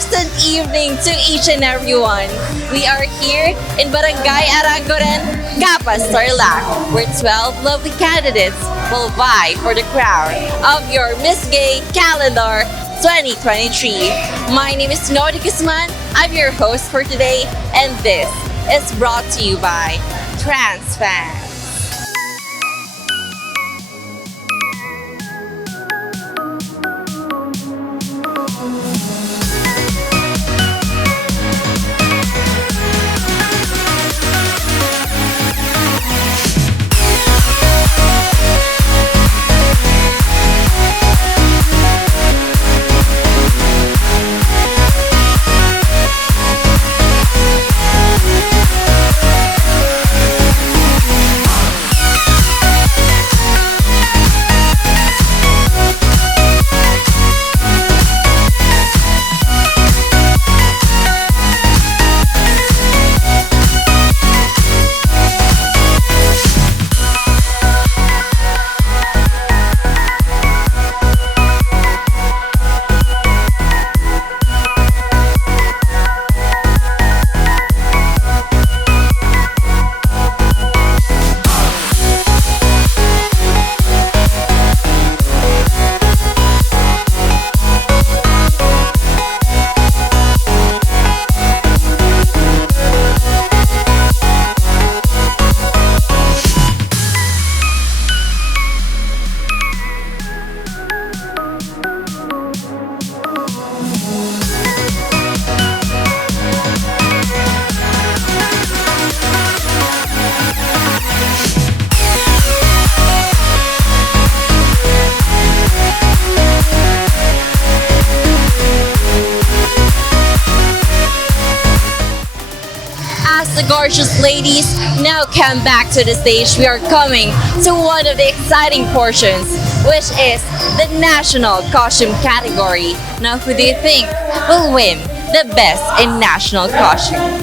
pleasant evening to each and everyone. We are here in Barangay Arangoren, Capas, Tarlac, where 12 lovely candidates will vie for the crown of your Miss Gay Calendar 2023. My name is 𝕝𝕠𝕠𝕜. I'm your host for today, and this is brought to you by Transfans. As the gorgeous ladies now come back to the stage, we are coming to one of the exciting portions, which is the national costume category. Now, who do you think will win the best in national costume?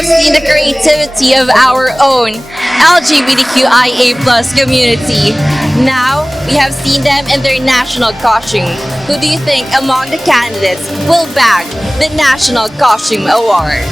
have seen the creativity of our own LGBTQIA plus community. Now, we have seen them in their national costume. Who do you think among the candidates will bag the National Costume Award?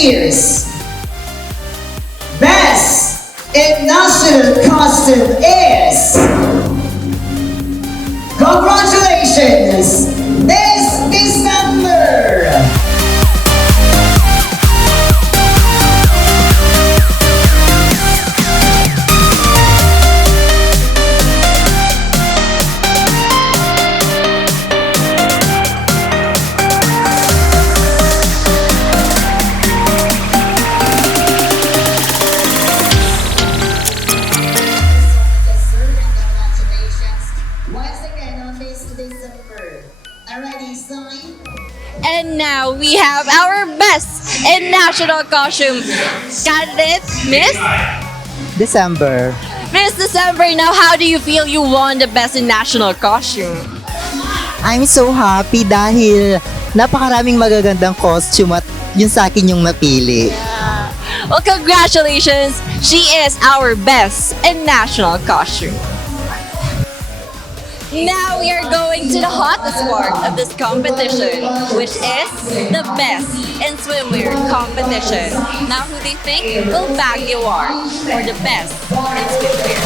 Year's Best in National Costume is, congratulations, this December! And now we have our best in national costume candidate, Miss December. Miss December. Now, how do you feel you won the best in national costume? I'm so happy dahil napakaraming magagandang costume at yun sa akin yung napili. Well, congratulations. She is our best in national costume. Now we are going to the hottest part of this competition, which is the best in swimwear competition. Now, who do you think will bag the award for the best in swimwear?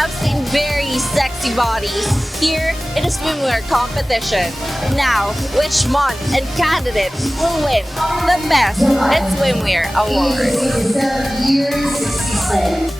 have seen very sexy bodies here in the swimwear competition. Now, which month and candidate will win the Best in Swimwear award? 7 years, 67.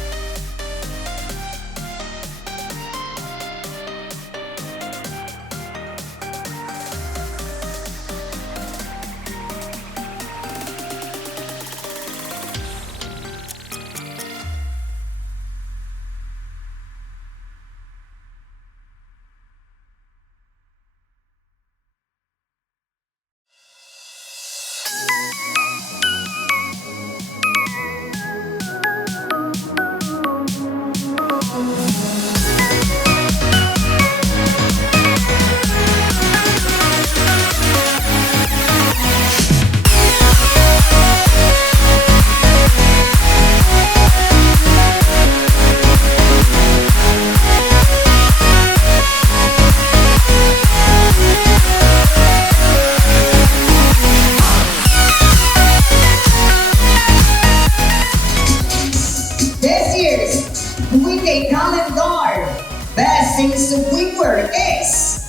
This year's 𝕝𝕠𝕠𝕜 Best in Swimwear is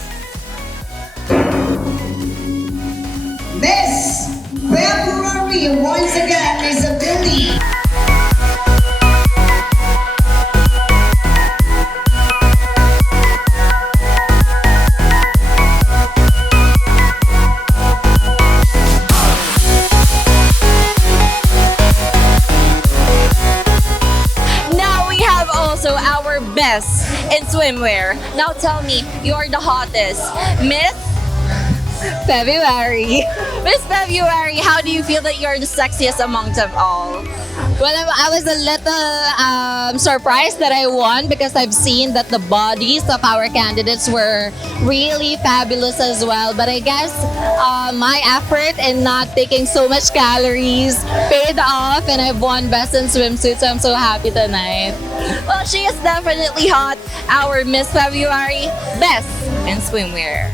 Miss February. Once again, Miss Ability. Now we have also our Best in Swimwear. Now tell me, you're the hottest. Miss February. Miss February, how do you feel that you're the sexiest among them all? Well, I was a little surprised that I won because I've seen that the bodies of our candidates were really fabulous as well. But I guess my effort in not taking so much calories paid off, and I've won Best in Swimsuit, so I'm so happy tonight. Well, she is definitely hot. Our Miss February, Best in Swimwear.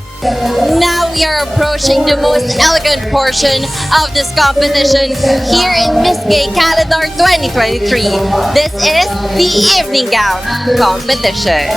Now we are approaching the most elegant portion of this competition here in Miss Gay Calendar 2023. This is the evening gown competition.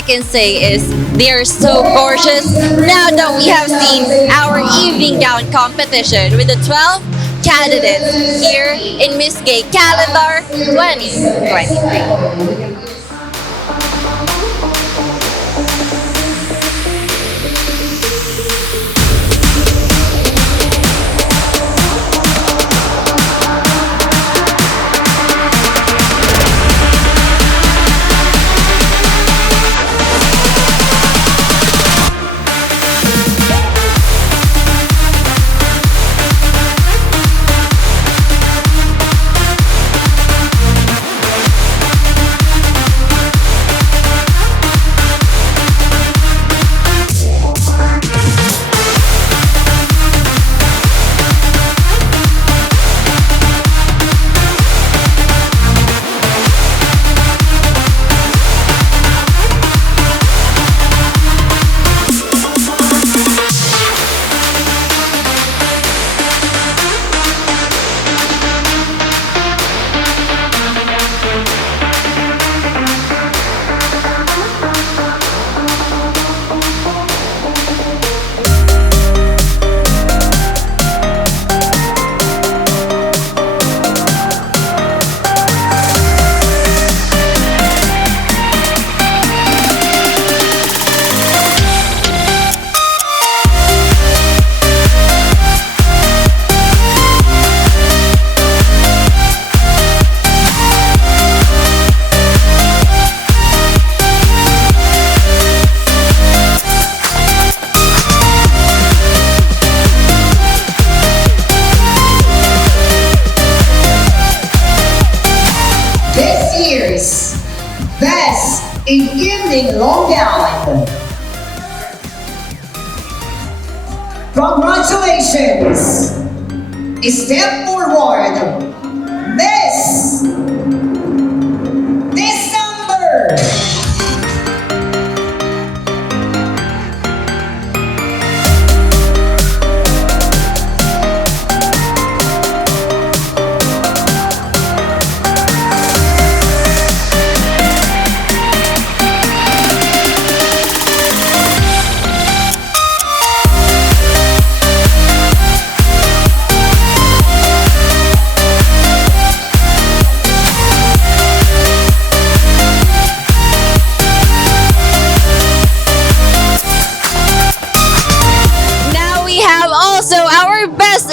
I can say is they are so gorgeous now that we have seen our evening gown competition with the 12 candidates here in Miss Gay Calendar 2023. This year's Best in Evening Long Gown. Congratulations! Step forward, Miss December!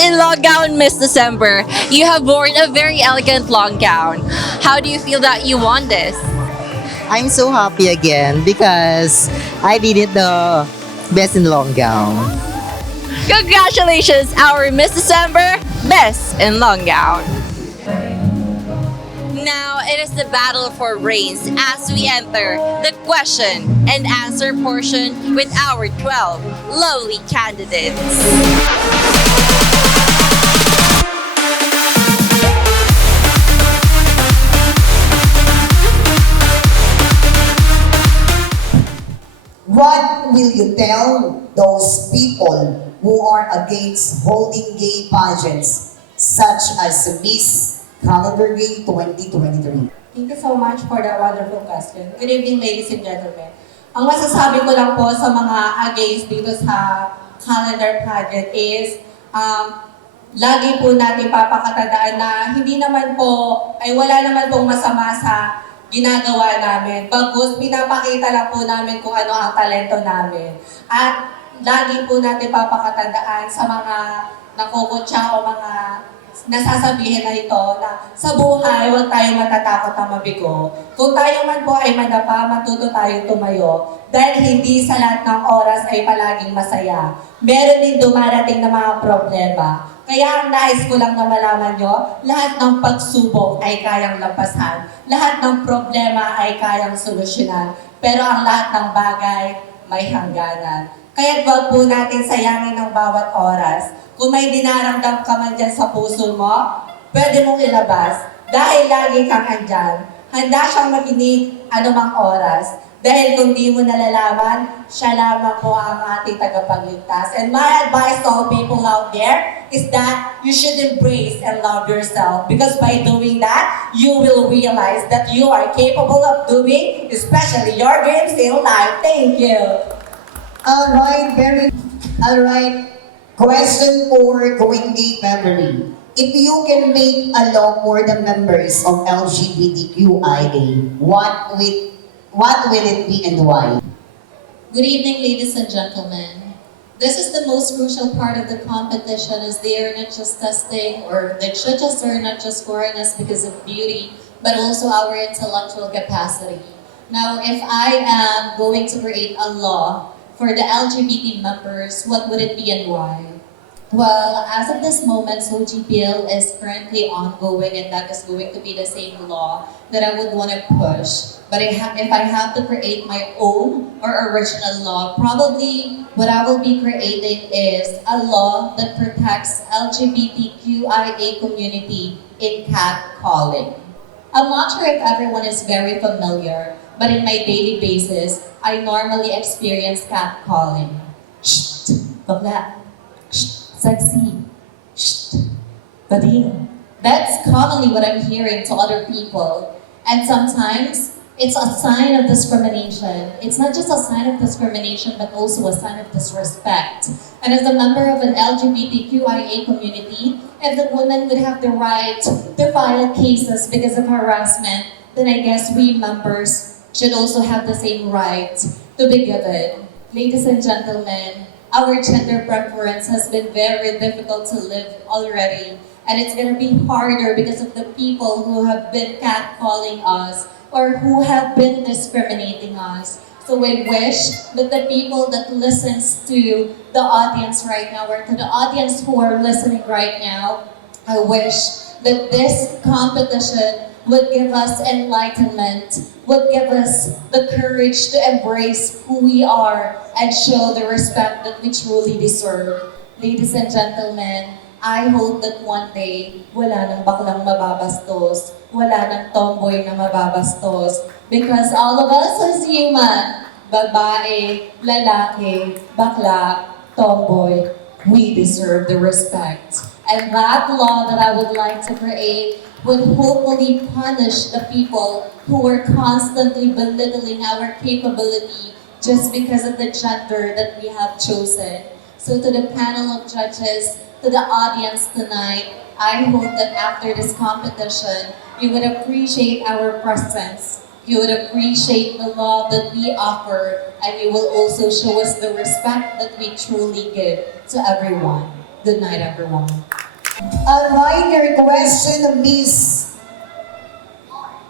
Long gown, Miss December. You have worn a very elegant long gown. How do you feel that you won this? I'm so happy again because I did it the best in long gown. Congratulations, our Miss December Best in Long Gown. Now it is the battle for reins as we enter the question and answer portion with our 12 lovely candidates. What will you tell those people who are against holding gay pageants such as Miss Calendar Gay 2023? Thank you so much for that wonderful question. Good evening, ladies and gentlemen. Ang masasabi ko lang po sa mga against dito sa calendar pageant is, lagi po natin papakatandaan na hindi naman po, ay wala naman pong masama sa ginagawa namin. Bagus, pinapakita lang po namin kung ano ang talento namin. At lagi po natin papakatandaan sa mga nakukutya o mga nasasabihin na ito na sa buhay, huwag tayong matatakot na mabigo. Kung tayo man po ay madapa, matuto tayong tumayo. Dahil hindi sa lahat ng oras ay palaging masaya. Meron din dumarating na mga problema. Kaya ang nais ko lang na malaman nyo, lahat ng pagsubok ay kayang lampasan. Lahat ng problema ay kayang solusyonan. Pero ang lahat ng bagay may hangganan. Kaya wag po natin sayangin ng bawat oras. Kung may dinaramdam ka man dyan sa puso mo, pwede mong ilabas. Dahil lagi kang andyan. Handa siyang makinig anumang oras. Dahil kung di mo nalalaman, siya lamang po ang ating tagapagligtas. And my advice to all people out there is that you should embrace and love yourself. Because by doing that, you will realize that you are capable of doing, especially your dreams in life. Thank you. Alright. Question for Going Gay Family. If you can make a law for the members of LGBTQIA, what will it be and why? Good evening, ladies and gentlemen. This is the most crucial part of the competition, as they are not just testing, or the judges are not just scoring us because of beauty, but also our intellectual capacity. Now, if I am going to create a law for the LGBT members, what would it be and why? Well, as of this moment, SOGPL is currently ongoing, and that is going to be the same law that I would want to push. But if I have to create my own or original law, probably what I will be creating is a law that protects LGBTQIA community in catcalling. I'm not sure if everyone is very familiar, but in my daily basis, I normally experience catcalling. Shh, bakla. Shh, sexy. Shh, bading. That's commonly what I'm hearing to other people. And sometimes, it's a sign of discrimination. It's not just a sign of discrimination, but also a sign of disrespect. And as a member of an LGBTQIA community, if the woman would have the right to file cases because of harassment, then I guess we members should also have the same right to be given. Ladies and gentlemen, our gender preference has been very difficult to live already. And it's gonna be harder because of the people who have been catcalling us or who have been discriminating us. So I wish that the people that listens to the audience right now, or to the audience who are listening right now, I wish that this competition would give us enlightenment, would give us the courage to embrace who we are and show the respect that we truly deserve. Ladies and gentlemen, I hope that one day, wala nang baklang mababastos, wala nang tomboy na mababastos, because all of us as human, babae, lalaki, bakla, tomboy, we deserve the respect. And that law that I would like to create would hopefully punish the people who are constantly belittling our capability just because of the gender that we have chosen. So to the panel of judges, to the audience tonight, I hope that after this competition, you would appreciate our presence. You would appreciate the love that we offer, and you will also show us the respect that we truly give to everyone. Good night, everyone. Alright, your question, Miss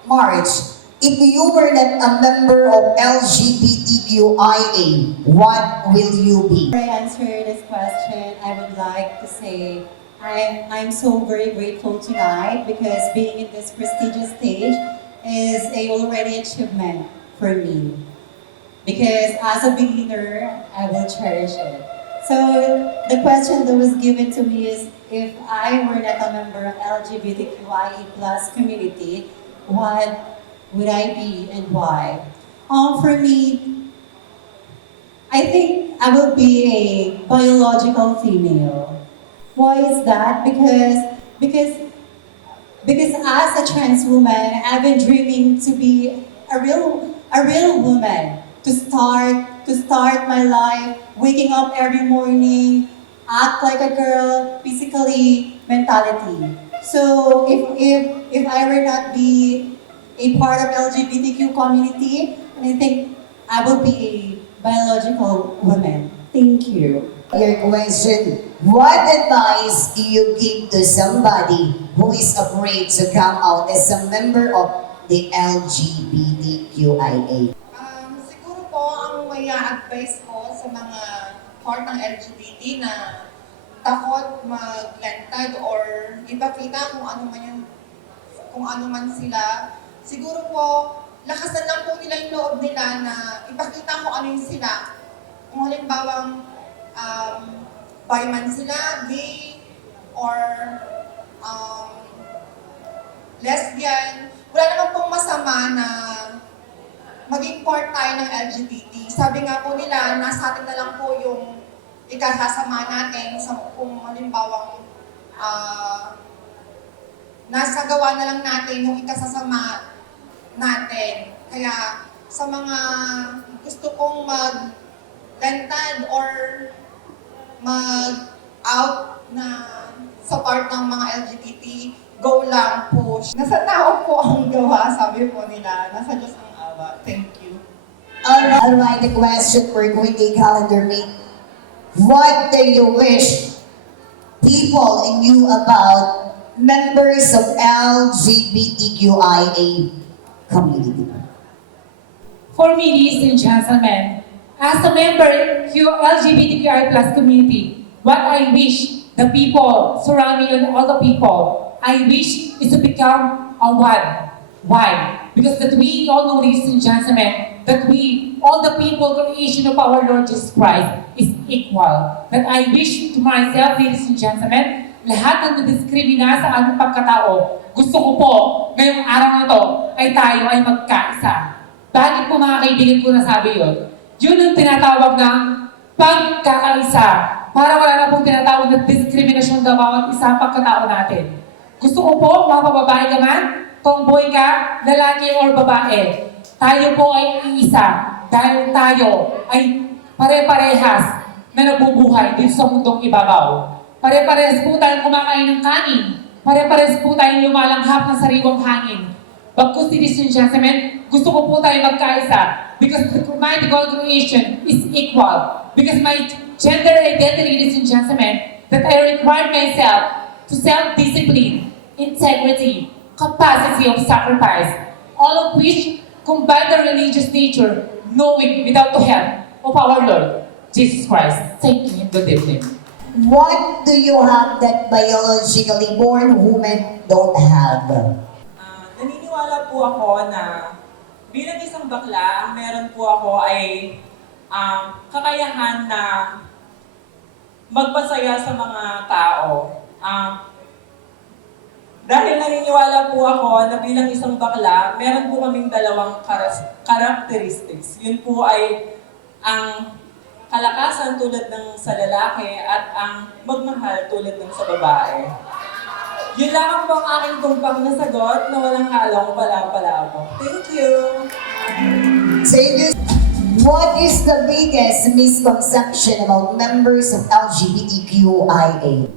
March. If you were not a member of LGBTQIA, what will you be? Before I answer this question, I would like to say I'm so very grateful tonight because being in this prestigious stage is already achievement for me. Because as a beginner, I will cherish it. So the question that was given to me is, if I were not a member of LGBTQIA plus community, what would I be and why? For me, I think I will be a biological female. Why is that? Because as a trans woman, I've been dreaming to be a real woman, to start my life, waking up every morning, act like a girl, physically, mentality. So if I were not be a part of LGBTQ community, and I think I will be a biological woman. Thank you. Your question, what advice do you give to somebody who is afraid to come out as a member of the LGBTQIA? Siguro po ang may advice ko sa mga part ng LGBT na takot maglantad or ipakita kung ano man sila. Siguro po, lakasan lang po nila yung loob nila na ipakita kung ano yung sila. Kung halimbawang bi man sila, gay, or lesbian, wala naman pong masama na maging part tayo ng LGBT. Sabi nga po nila, nasa atin na lang po yung ikasasama natin sa kung halimbawang nasa gawa na lang natin yung ikasasama natin. Kaya sa mga gusto kong maglantad or mag-out na sa part ng mga LGBT, go lang po. Nasa tao po ang gawa, sabi po nila. Nasa Diyos ang awa. Thank you. Alright, the question for Queen Calendar Mate. What do you wish people knew about members of LGBTQIA community? For me, ladies and gentlemen, as a member of LGBTQI plus community, what I wish the people surrounding and all the people, I wish is to become a one. Why? Because that we all know, ladies and gentlemen, that we, all the people, creation of our Lord Jesus Christ is equal. That I wish to myself, ladies and gentlemen, lahat ng nadiskrimina sa aming pagkatao, gusto ko po, ngayong araw na to, ay tayo ay magkaisa. Bakit po mga kaibigan ko nasabi yun? Yun ang tinatawag ng pagkakaisa. Para wala na pong tinatawag na diskriminasyon ng bawat isang pagkatao natin. Gusto ko po, mga babae ka man, tomboy ka, lalaki or babae, tayo po ay iisa dahil tayo ay pare-parehas na nabubuhay dito sa mundong ibabaw. Pare-parehas po tayong kumakain ng kanin. Pare-parehas po tayong lumalanghap ng sariwang hangin. Bagkus, ladies and gentlemen, gusto ko po tayo magkaisa because my God creation is equal. Because my gender identity, ladies and gentlemen, that I require myself to self-discipline, integrity, capacity of sacrifice, all of which combine the religious nature, knowing without the help of our Lord, Jesus Christ. Thank you and good evening. What do you have that biologically born women don't have? Naniniwala po ako na bilang isang bakla, meron po ako ay kakayahan na magpasaya sa mga tao. Dahil naniniwala po ako na bilang isang bakla, meron po kaming dalawang characteristics. Yun po ay ang kalakasan tulad ng sa lalaki at ang magmahal tulad ng sa babae. Yun lang po ang aking tumpang na sagot na walang halong pala-palabo. Thank you! Thank you. What is the biggest misconception about members of LGBTQIA?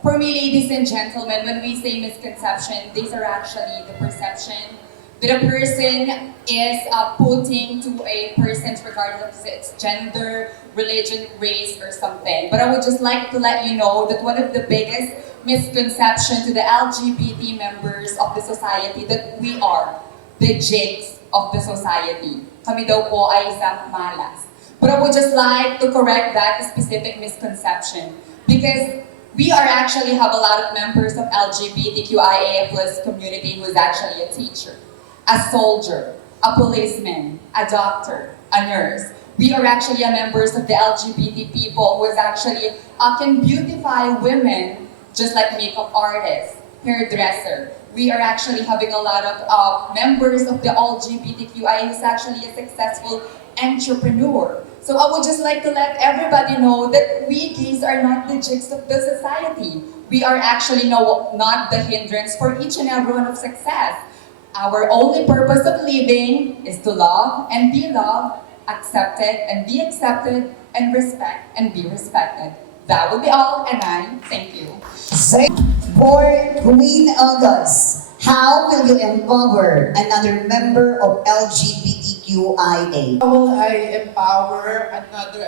For me, ladies and gentlemen, when we say misconception, these are actually the perception that a person is putting to a person regardless of its gender, religion, race, or something. But I would just like to let you know that one of the biggest misconception to the LGBT members of the society that we are the jigs of the society. Kami daw po ay isang malas. But I would just like to correct that specific misconception because we are actually have a lot of members of LGBTQIA plus community who is actually a teacher, a soldier, a policeman, a doctor, a nurse. We are actually members of the LGBT people who is actually can beautify women just like makeup artists, hairdresser. We are actually having a lot of members of the LGBTQI who's actually a successful entrepreneur. So I would just like to let everybody know that we gays are not the jigs of the society. We are actually not the hindrance for each and every one of success. Our only purpose of living is to love and be loved, accepted and be accepted, and respect and be respected. That will be all, and I thank you. For Queen August, how will you empower another member of LGBTQIA? How will I empower another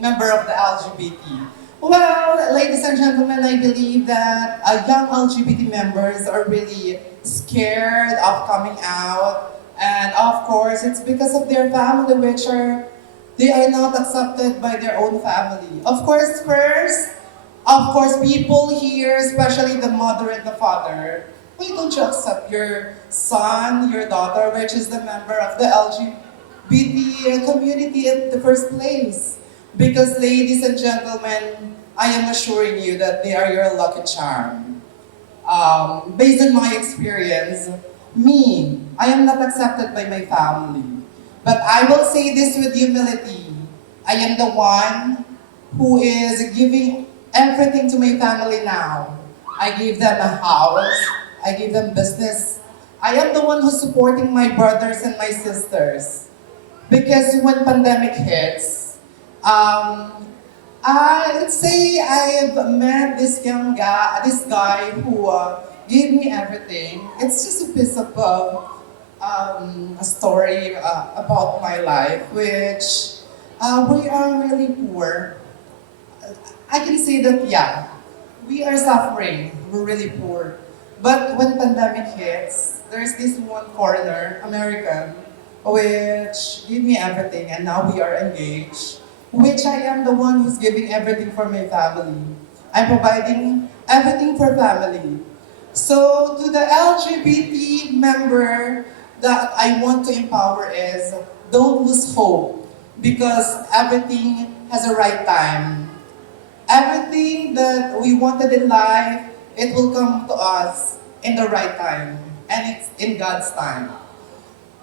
member of the LGBT? Well, ladies and gentlemen, I believe that young LGBT members are really scared of coming out. And of course, it's because of their family, they are not accepted by their own family. Of course, people here, especially the mother and the father, why don't you accept your son, your daughter, which is the member of the LGBT community in the first place? Because, ladies and gentlemen, I am assuring you that they are your lucky charm. Based on my experience, Me, I am not accepted by my family. But I will say this with humility. I am the one who is giving everything to my family now. I give them a house. I give them business. I am the one who's supporting my brothers and my sisters. Because when pandemic hits, let's say I've met this guy who gave me everything. It's just a piece of a story about my life, which we are really poor. I can say that, yeah, we are suffering. We're really poor. But when pandemic hits, there's this one foreigner, American, which gave me everything, and now we are engaged, which I am the one who's giving everything for my family. I'm providing everything for family. So to the LGBT member that I want to empower is, don't lose hope, because everything has a right time. Everything that we wanted in life, it will come to us in the right time. And it's in God's time.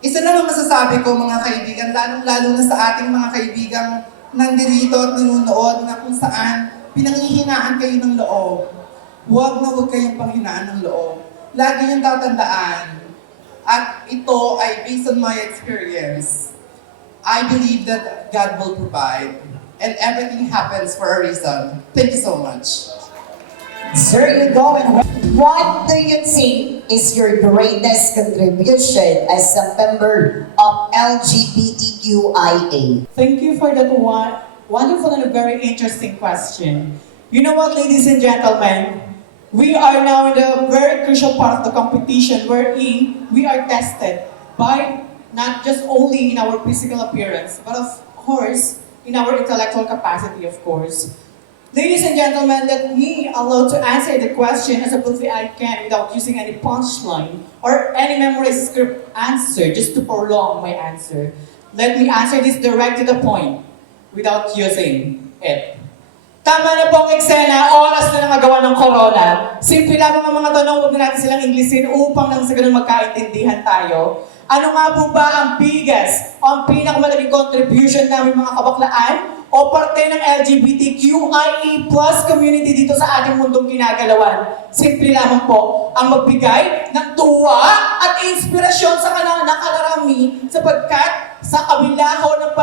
Isa lang ang masasabi ko, mga kaibigan, lalong-lalo na sa ating mga kaibigang nandito at nanonood, na kung saan pinanghihinaan kayo ng loob. Huwag na huwag kayong panghinaan ng loob. Lagi niyong tatandaan. At ito ay based on my experience. I believe that God will provide. And everything happens for a reason. Thank you so much. Sir, you go. And what do you think is your greatest contribution as a member of LGBTQIA? Thank you for that wonderful and very interesting question. You know what, ladies and gentlemen? We are now in the very crucial part of the competition wherein we are tested by not just only in our physical appearance, but of course, in our intellectual capacity, of course. Ladies and gentlemen, let me allow to answer the question as ability I can without using any punchline or any memorized script answer just to prolong my answer. Let me answer this direct to the point without using it. Tama na po ang eksena, oras na nangagawa ng corona. Simple lamang ang mga tanong, huwag na natin silang Inglesin upang nang sa ganun magkaintindihan tayo. Ano nga po ba ang biggest o ang pinakamalaking contribution namin mga kabaklaan o parte ng LGBTQIA+ community dito sa ating mundong ginagalawan? Simple lamang po ang magbigay ng tuwa at inspirasyon sa nakararami sapagkat sa kabila ho ng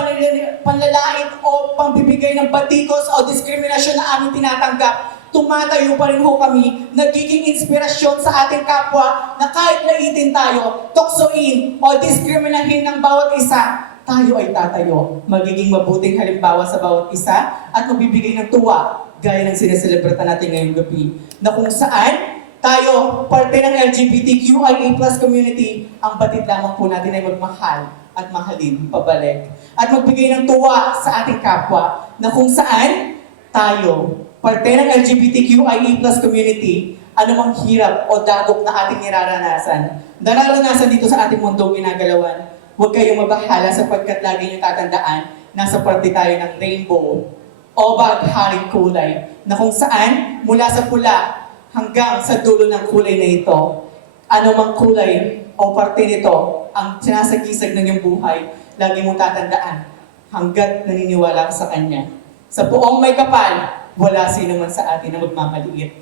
panlalait o pambibigay ng batikos o diskriminasyon na aming tinatanggap, tumatayo pa rin ho kami, nagiging inspirasyon sa ating kapwa na kahit laitin tayo, tuksoin o diskriminahin ng bawat isa, tayo ay tatayo. Magiging mabuting halimbawa sa bawat isa at magbibigay ng tuwa gaya ng sineselebrata natin ngayong gabi. Na kung saan tayo, parte ng LGBTQIA+ community, ang batid lamang po natin ay magmahal at mahalin pabalik. At magbigay ng tuwa sa ating kapwa na kung saan tayo, parte ng LGBTQIA+ community, anumang hirap o dagok na ating nararanasan dito sa ating mundong ginagalawan, huwag kayong mabahala sapagkat lagi niyong tatandaan, nasa parte tayo ng rainbow o bagharing kulay, na kung saan, mula sa pula hanggang sa dulo ng kulay na ito, anumang kulay o parte nito ang sinasagisag ng iyong buhay, lagi mong tatandaan hanggat naniniwala ka sa Kanya. Sa buong may kapal, wala sino man sa atin na magmamaliit.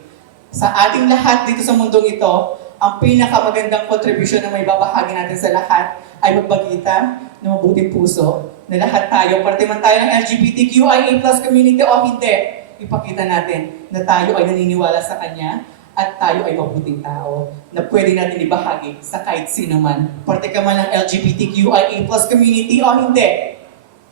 Sa ating lahat dito sa mundong ito, ang pinakamagandang contribution na may babahagi natin sa lahat ay magbagita ng mabuting puso na lahat tayo, parte man tayo ng LGBTQIA+ community o hindi, ipakita natin na tayo ay naniniwala sa Kanya at tayo ay mabuting tao na pwede natin ibahagi sa kahit sino man. Parte ka man ng LGBTQIA+ community o hindi,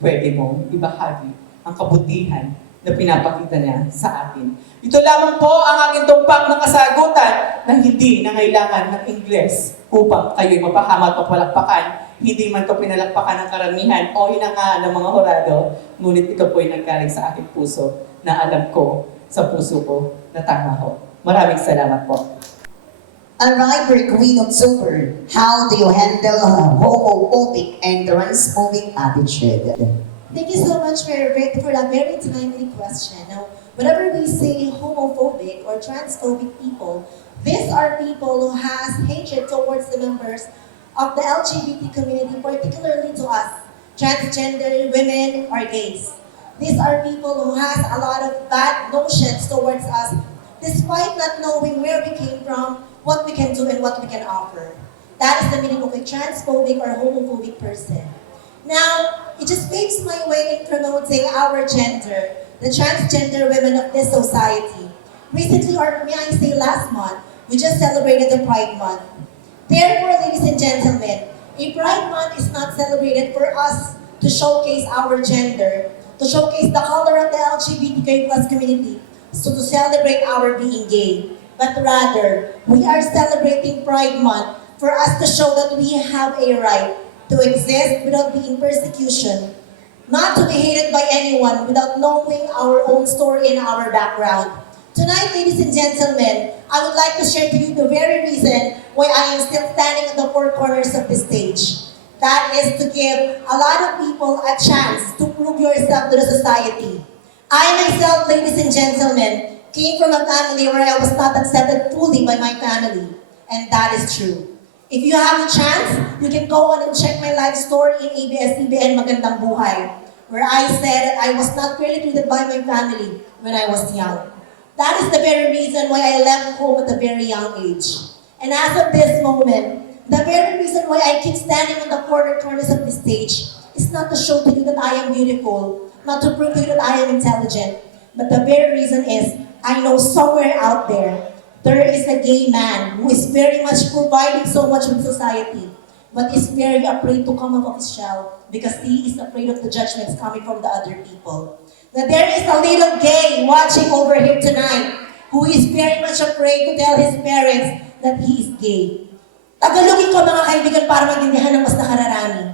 pwede mo ibahagi ang kabutihan na pinapakita niya sa atin. Ito lamang po ang aking tumpak na kasagutan na hindi nangailangan ng Ingles upang kayo'y mapahama at mapalakpakan. Hindi man ito pinalakpakan ng karamihan o hinangaan ng mga horado, ngunit ito po ay nanggaling sa aking puso na alam ko sa puso ko na tama ko. Maraming salamat po. Alright, we're Queen of Super. How do you handle homophobic and transphobic attitude? Thank you so much for that very timely question. Now, whenever we say homophobic or transphobic people, these are people who has hatred towards the the members of the LGBT community, particularly to us, transgender women or gays. These are people who has a lot of bad notions towards us, despite not knowing where we came from, what we can do, and what we can offer. That is the meaning of a transphobic or homophobic person. Now, it just paves my way in promoting our gender, the transgender women of this society. Recently, or may I say last month, we just celebrated the Pride Month. Therefore, ladies and gentlemen, a Pride Month is not celebrated for us to showcase our gender, to showcase the color of the LGBTQ plus community, so to celebrate our being gay. But rather, we are celebrating Pride Month for us to show that we have a right to exist without being persecution, not to be hated by anyone without knowing our own story and our background. Tonight, ladies and gentlemen, I would like to share to you the very reason why I am still standing at the four corners of the stage. That is to give a lot of people a chance to prove yourself to the society. I myself, ladies and gentlemen, came from a family where I was not accepted fully by my family. And that is true. If you have a chance, you can go on and check my life story in ABS-CBN Magandang Buhay, where I said that I was not fairly treated by my family when I was young. That is the very reason why I left home at a very young age. And as of this moment, the very reason why I keep standing on the corners of the stage is not to show to you that I am beautiful, not to prove to you that I am intelligent, but the very reason is I know somewhere out there is a gay man who is very much providing so much with society, but is very afraid to come out of his shell because he is afraid of the judgments coming from the other people. That there is a little gay watching over here tonight who is very much afraid to tell his parents that he is gay. Tagalogin ko mga kaibigan para maintindihan ng mas nakararami.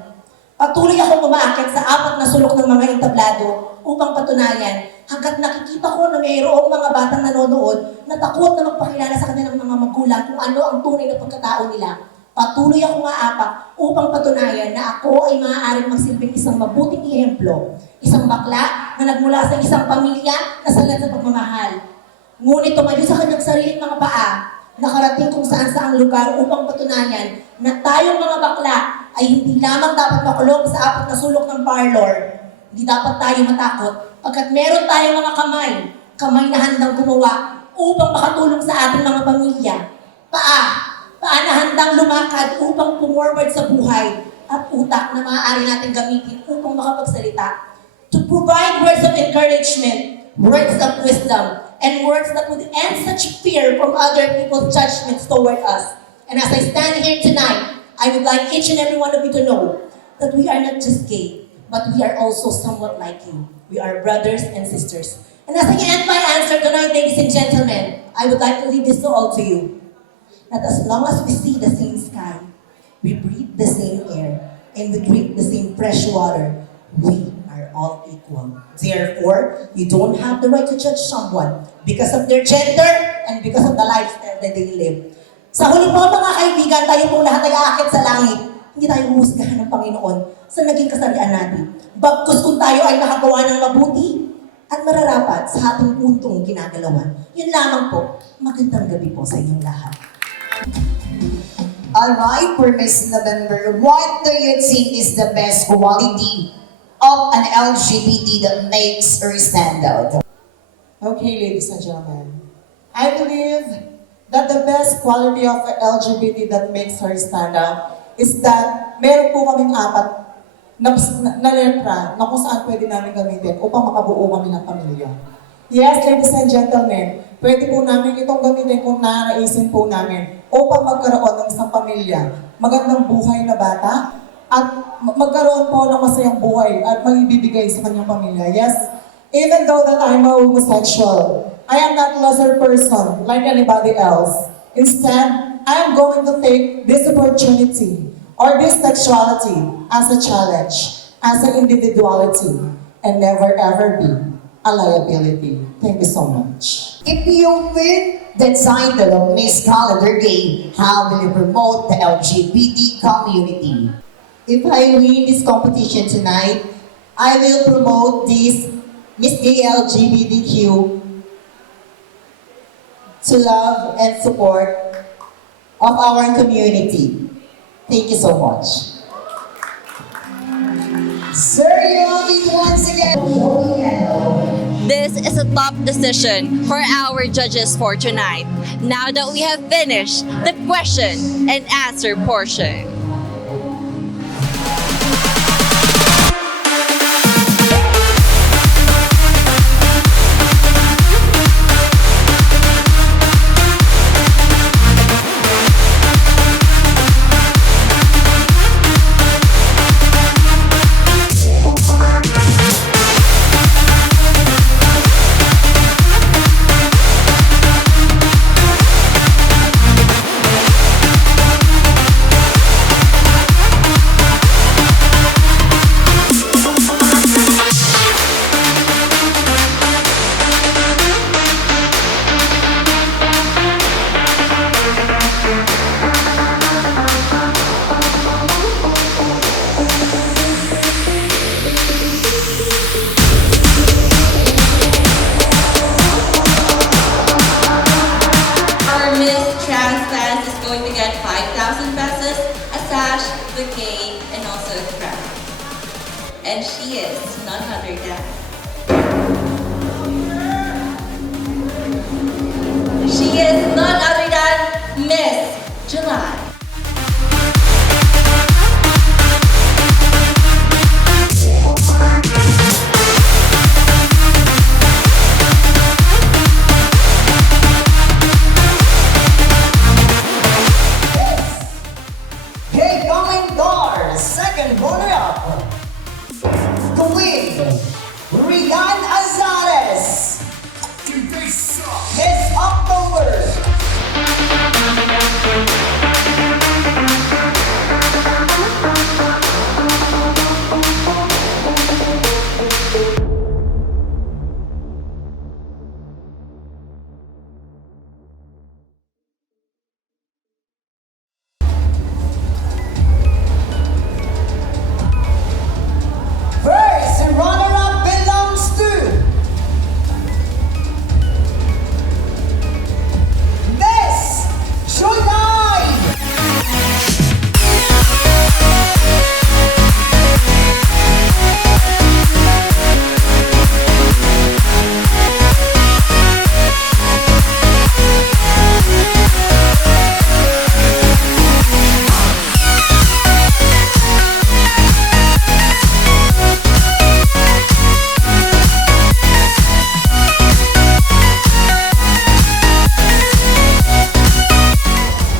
Patuloy akong umaakit sa 4 na sulok ng mga entablado upang patunayan hanggat nakikita ko na mayroong mga batang nanonood na takot na magpakilala sa kanilang mga magulang kung ano ang tunay na pagkatao nila. Patuloy akong aapak upang patunayan na ako ay maaaring magsilbing isang mabuting ehemplo. Isang bakla na nagmula sa isang pamilya na salat sa pagmamahal. Ngunit tumayo sa kanyang sariling mga paa, nakarating kung saan-saang lugar upang patunayan na tayong mga bakla ay hindi lamang dapat makulong sa 4 na sulok ng parlor. Hindi dapat tayo matakot pagkat meron tayong mga kamay na handang gumawa upang makatulong sa ating mga pamilya. Paa na handang lumakad upang pumorward sa buhay at utak na maaari natin gamitin upang makapagsalita. To provide words of encouragement, words of wisdom, and words that would end such fear from other people's judgments toward us. And as I stand here tonight, I would like each and every one of you to know that we are not just gay, but we are also somewhat like you. We are brothers and sisters. And as I end my answer tonight, ladies and gentlemen, I would like to leave this to all to you. That as long as we see the same sky, we breathe the same air, and we drink the same fresh water, we are all equal. Therefore, you don't have the right to judge someone because of their gender and because of the lifestyle that they live. Sa huli po mga kaibigan, tayo pong lahat ay aakit sa langit. Hindi tayo huhusgahan ng Panginoon sa naging kasarian natin. Bagkus kung tayo ay nakagawa ng mabuti at mararapat sa ating puntong ginagalawan. Yun lamang po. Magandang gabi po sa inyong lahat. Alright, for Miss November, what do you think is the best quality of an LGBT that makes her stand out? Okay, ladies and gentlemen. I believe that the best quality of an LGBT that makes her stand out is that meron po kaming 4 na letra na kung saan pwede namin gamitin upang makabuo kami ng pamilya. Yes, ladies and gentlemen, pwede po namin itong gamitin kung nanaisin po namin upang magkaroon ng isang pamilya, magandang buhay na bata, at magkaroon po ng masayang buhay at magbibigay sa kanyang pamilya. Yes, even though that I'm a homosexual, I am not lesser person like anybody else. Instead, I am going to take this opportunity or this sexuality as a challenge, as an individuality, and never ever be a liability. Thank you so much. If you win the title of Miss Calendar Gay, how will you promote the LGBT community? If I win this competition tonight, I will promote this Miss Gay LGBTQ to love and support of our community. Thank you so much. Sir, you'll meet once again. This is a top decision for our judges for tonight. Now that we have finished the question and answer portion. Our Miss Transfans is going to get 5,000 pesos, a sash, bouquet, and also a crown. And she is none other than. She is none other than Miss July. Hey, Comendar, second runner-up. Queen Regan Azares. Miss October. First runner-up belongs to Miss July.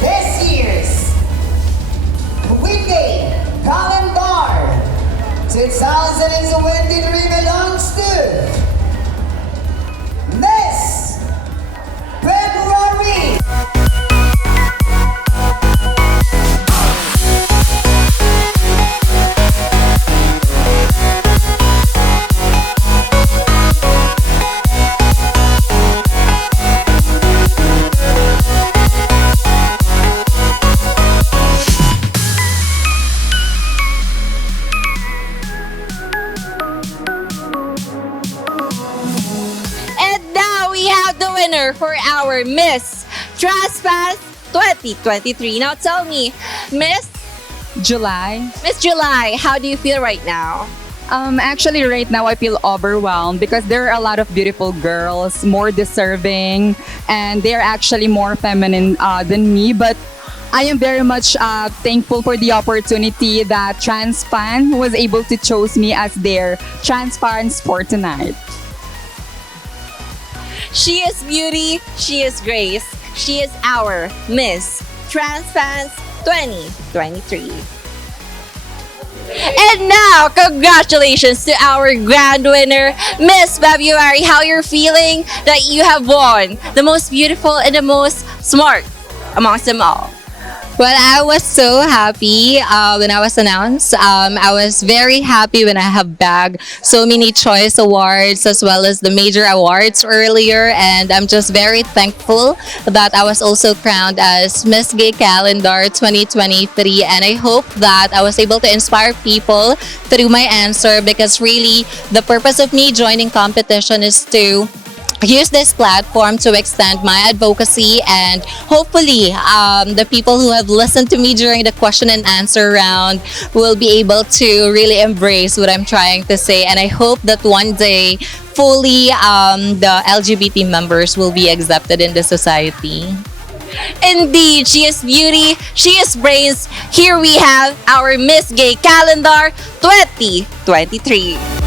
This year's Weekday Calendar 2023 belongs to Miss February. And now we have the winner for our Miss Transfans 2023. Now tell me, Miss July, how do you feel right now? Actually, right now I feel overwhelmed because there are a lot of beautiful girls, more deserving, and they're actually more feminine than me. But I am very much thankful for the opportunity that Transfan was able to choose me as their Transfans for tonight. She is beauty, she is grace, she is our Miss Transfans 2023. And now, congratulations to our grand winner, Miss February. How you're feeling that you have won the most beautiful and the most smart amongst them all? Well, I was so happy when I was announced. I was very happy when I have bagged so many choice awards as well as the major awards earlier. And I'm just very thankful that I was also crowned as Miss Gay Calendar 2023. And I hope that I was able to inspire people through my answer, because really the purpose of me joining competition is to use this platform to extend my advocacy, and hopefully the people who have listened to me during the question and answer round will be able to really embrace what I'm trying to say, and I hope that one day fully the LGBT members will be accepted in the society. Indeed, she is beauty, she is brains. Here we have our Miss Gay Calendar 2023.